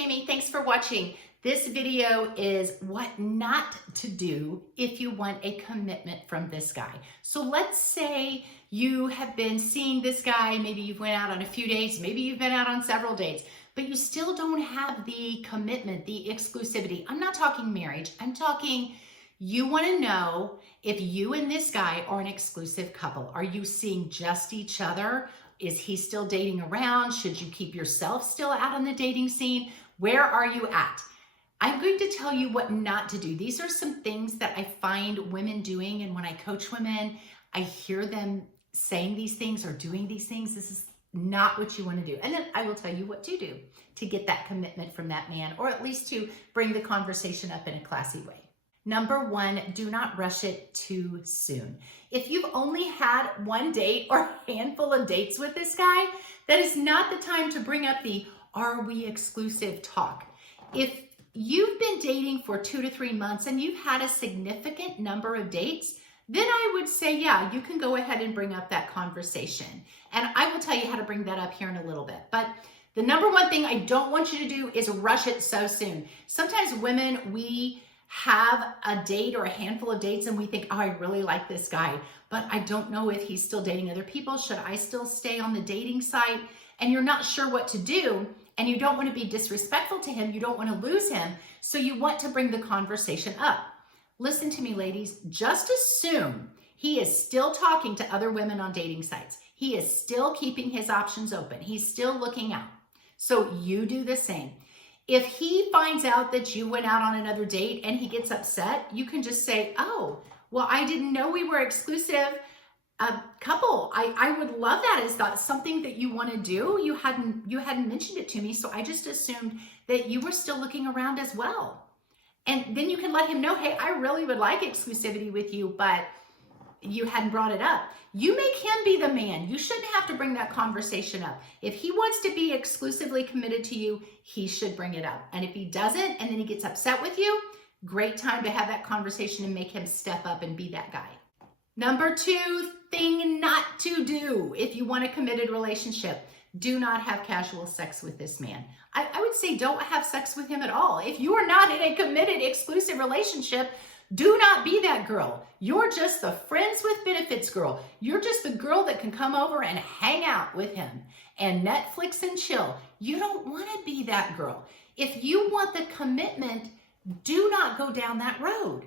Jamie. Thanks for watching. This video is what not to do if you want a commitment from this guy. So let's say you have been seeing this guy, maybe you've went out on a few dates, maybe you've been out on several dates, but you still don't have the commitment, the exclusivity. I'm not talking marriage. I'm talking you want to know if you and this guy are an exclusive couple. Are you seeing just each other? Is he still dating around? Should you keep yourself still out on the dating scene? Where are you at? I'm going to tell you what not to do. These are some things that I find women doing, and when I coach women, I hear them saying these things or doing these things. This is not what you want to do. And then I will tell you what to do to get that commitment from that man, or at least to bring the conversation up in a classy way. Number one, do not rush it too soon. If you've only had one date or a handful of dates with this guy, that is not the time to bring up the "are we exclusive" talk. If you've been dating for 2 to 3 months and you've had a significant number of dates, then I would say, yeah, you can go ahead and bring up that conversation. And I will tell you how to bring that up here in a little bit. But the number one thing I don't want you to do is rush it so soon. Sometimes women, we have a date or a handful of dates and we think, oh, I really like this guy, but I don't know if he's still dating other people. Should I still stay on the dating site? And you're not sure what to do, and you don't want to be disrespectful to him. You don't want to lose him. So you want to bring the conversation up. Listen to me, ladies. Just assume he is still talking to other women on dating sites. He is still keeping his options open. He's still looking out. So you do the same. If he finds out that you went out on another date and he gets upset, you can just say, oh, well, I didn't know we were exclusive couple. I would love that. Is that something that you want to do? You hadn't mentioned it to me, so I just assumed that you were still looking around as well. And then you can let him know, hey, I really would like exclusivity with you, but you hadn't brought it up. You make him be the man. You shouldn't have to bring that conversation up. If he wants to be exclusively committed to you, he should bring it up. And if he doesn't, and then he gets upset with you, great time to have that conversation and make him step up and be that guy. Number two thing not to do if you want a committed relationship: do not have casual sex with this man. I would say don't have sex with him at all. If you are not in a committed, exclusive relationship, do not be that girl. You're just the friends with benefits girl. You're just the girl that can come over and hang out with him and Netflix and chill. You don't want to be that girl. If you want the commitment, do not go down that road,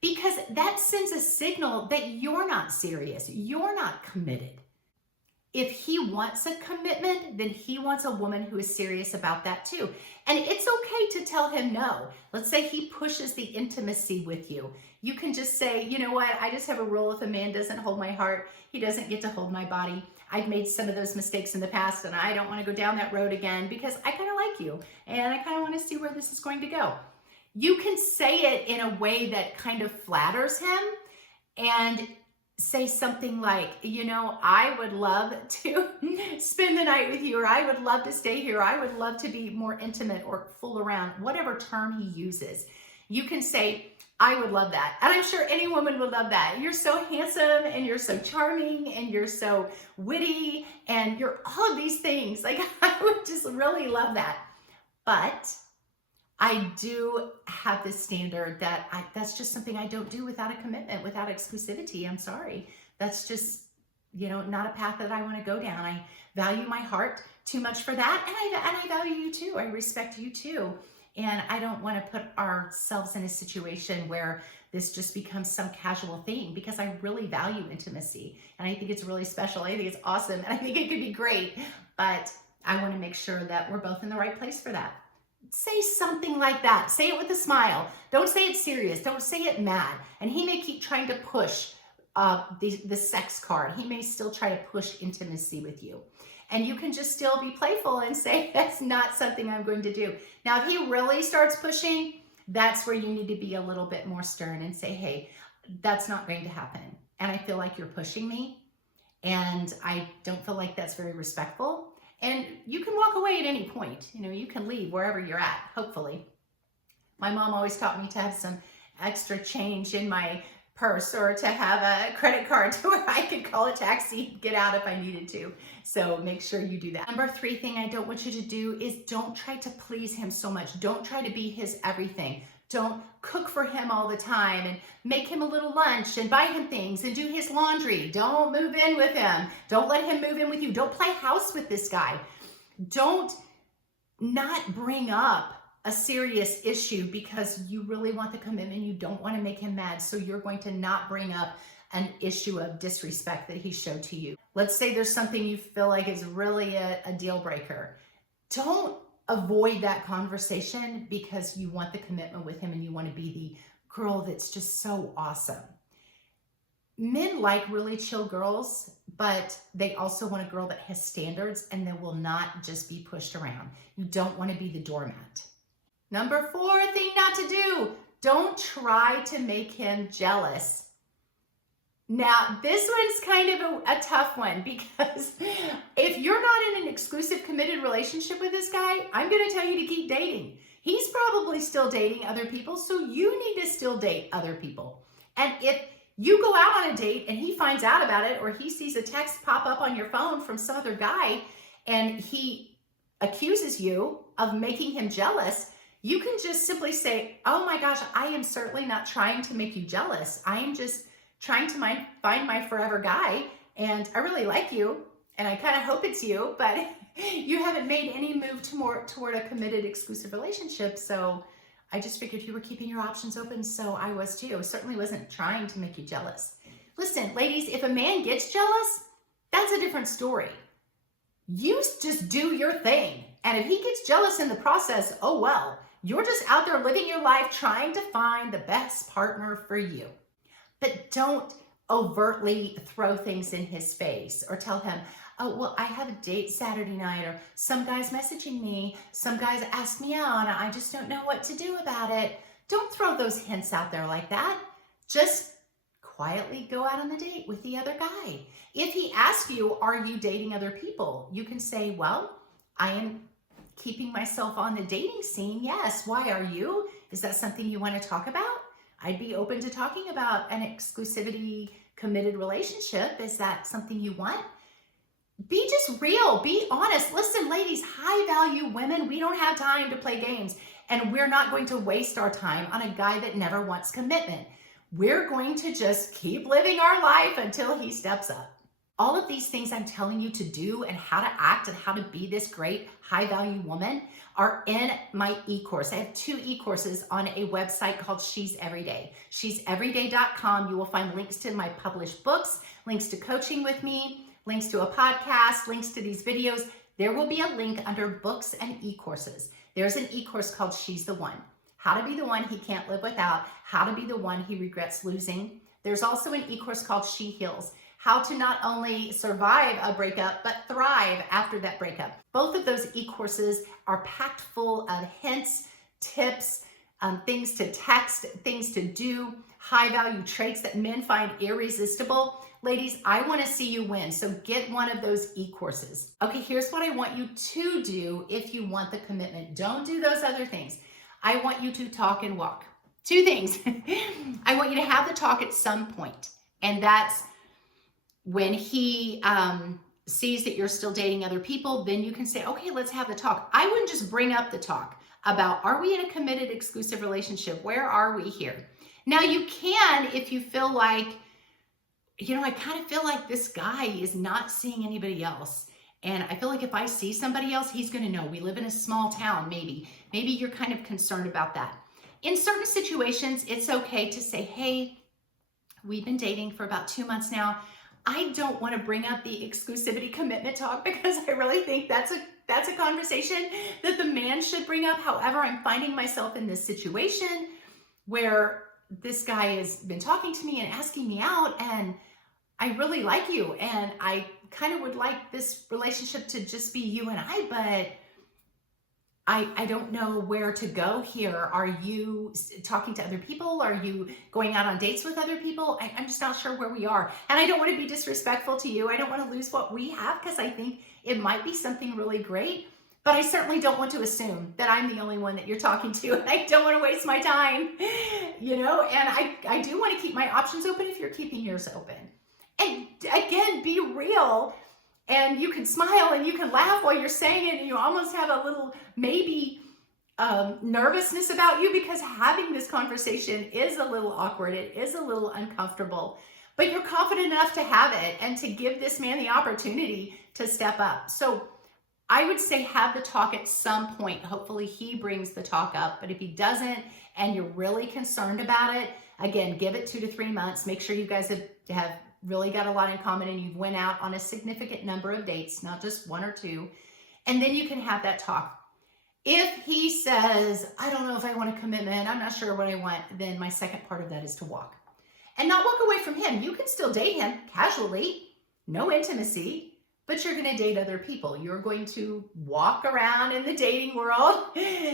because that sends a signal that you're not serious. You're not committed. If he wants a commitment, then he wants a woman who is serious about that too. And it's okay to tell him no. Let's say he pushes the intimacy with you. You can just say, you know what, I just have a rule: if a man doesn't hold my heart, he doesn't get to hold my body. I've made some of those mistakes in the past, and I don't want to go down that road again because I kind of like you and I kind of want to see where this is going to go. You can say it in a way that kind of flatters him and say something like, you know, I would love to spend the night with you, or I would love to stay here, or I would love to be more intimate or fool around, whatever term he uses. You can say, I would love that. And I'm sure any woman would love that. You're so handsome and you're so charming and you're so witty and you're all of these things. Like, I would just really love that. But I do have this standard that that's just something I don't do without a commitment, without exclusivity. I'm sorry. That's just, you know, not a path that I want to go down. I value my heart too much for that. And I value you too. I respect you too. And I don't want to put ourselves in a situation where this just becomes some casual thing, because I really value intimacy. And I think it's really special. I think it's awesome. And I think it could be great. But I want to make sure that we're both in the right place for that. Say something like that. Say it with a smile. Don't say it serious. Don't say it mad. And he may keep trying to push the sex card. He may still try to push intimacy with you. And you can just still be playful and say, that's not something I'm going to do. Now, if he really starts pushing, that's where you need to be a little bit more stern and say, hey, that's not going to happen. And I feel like you're pushing me, and I don't feel like that's very respectful. And you can walk away at any point. You know, you can leave wherever you're at, hopefully. My mom always taught me to have some extra change in my purse or to have a credit card to where I could call a taxi and get out if I needed to. So make sure you do that. Number 3 thing I don't want you to do is don't try to please him so much. Don't try to be his everything. Don't cook for him all the time and make him a little lunch and buy him things and do his laundry. Don't move in with him. Don't let him move in with you. Don't play house with this guy. Don't not bring up a serious issue because you really want the commitment. You don't want to make him mad. So you're going to not bring up an issue of disrespect that he showed to you. Let's say there's something you feel like is really a deal breaker. Don't avoid that conversation because you want the commitment with him and you want to be the girl that's just so awesome. Men like really chill girls, but they also want a girl that has standards and that will not just be pushed around. You don't want to be the doormat. Number 4 thing not to do, don't try to make him jealous. Now, this one's kind of a tough one because if you're not in an exclusive committed relationship with this guy, I'm going to tell you to keep dating. He's probably still dating other people, so you need to still date other people. And if you go out on a date and he finds out about it or he sees a text pop up on your phone from some other guy and he accuses you of making him jealous, you can just simply say, oh my gosh, I am certainly not trying to make you jealous. I am just trying to find my forever guy, and I really like you, and I kind of hope it's you, but you haven't made any move toward a committed exclusive relationship, so I just figured you were keeping your options open, so I was too. I certainly wasn't trying to make you jealous. Listen, ladies, if a man gets jealous, that's a different story. You just do your thing, and if he gets jealous in the process, oh well, you're just out there living your life trying to find the best partner for you. But don't overtly throw things in his face or tell him, oh, well, I have a date Saturday night, or some guy's messaging me, some guys asked me out, and I just don't know what to do about it. Don't throw those hints out there like that. Just quietly go out on the date with the other guy. If he asks you, are you dating other people? You can say, well, I am keeping myself on the dating scene. Yes. Why are you? Is that something you want to talk about? I'd be open to talking about an exclusivity committed relationship. Is that something you want? Be just real, be honest. Listen, ladies, high value women, we don't have time to play games, and we're not going to waste our time on a guy that never wants commitment. We're going to just keep living our life until he steps up. All of these things I'm telling you to do and how to act and how to be this great high value woman are in my e-course. I have 2 e-courses on a website called She's Everyday. She'sEveryday.com. You will find links to my published books, links to coaching with me, links to a podcast, links to these videos. There will be a link under books and e-courses. There's an e-course called She's the One. How to be the one he can't live without, how to be the one he regrets losing. There's also an e-course called She Heals. How to not only survive a breakup, but thrive after that breakup. Both of those e-courses are packed full of hints, tips, things to text, things to do, high value traits that men find irresistible. Ladies, I want to see you win, so get one of those e-courses. Okay, here's what I want you to do if you want the commitment. Don't do those other things. I want you to talk and walk. 2 things. I want you to have the talk at some point, and that's when he sees that you're still dating other people, then you can say, okay, let's have the talk. I wouldn't just bring up the talk about, are we in a committed exclusive relationship? Where are we here? Now you can, if you feel like, you know, I kind of feel like this guy is not seeing anybody else. And I feel like if I see somebody else, he's going to know. We live in a small town, maybe. Maybe you're kind of concerned about that. In certain situations, it's okay to say, hey, we've been dating for about 2 months now. I don't want to bring up the exclusivity commitment talk because I really think that's a conversation that the man should bring up. However, I'm finding myself in this situation where this guy has been talking to me and asking me out, and I really like you, and I kind of would like this relationship to just be you and I, but I don't know where to go here. Are you talking to other people? Are you going out on dates with other people? I'm just not sure where we are. And I don't want to be disrespectful to you. I don't want to lose what we have because I think it might be something really great. But I certainly don't want to assume that I'm the only one that you're talking to, and I don't want to waste my time, and I do want to keep my options open if you're keeping yours open. And again, be real, and you can smile and you can laugh while you're saying it, and you almost have a little maybe nervousness about you, because having this conversation is a little awkward. It is a little uncomfortable, but you're confident enough to have it and to give this man the opportunity to step up. So I would say have the talk at some point. Hopefully he brings the talk up, but if he doesn't and you're really concerned about it, again, give it 2 to 3 months. Make sure you guys have really got a lot in common and you've went out on a significant number of dates, not just 1 or 2, and then you can have that talk. If he says, I don't know if I want a commitment, I'm not sure what I want, then my second part of that is to walk. And not walk away from him. You can still date him casually, no intimacy, but you're going to date other people. You're going to walk around in the dating world.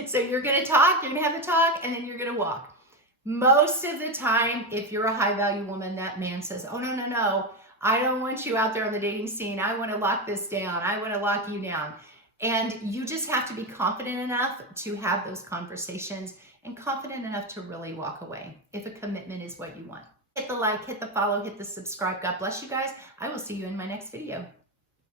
So you're going to talk, you're going to have a talk, and then you're going to walk. Most of the time, if you're a high value woman, that man says, oh, no, I don't want you out there on the dating scene. I want to lock this down. I want to lock you down. And you just have to be confident enough to have those conversations and confident enough to really walk away if a commitment is what you want. Hit the like, hit the follow, hit the subscribe. God bless you guys. I will see you in my next video.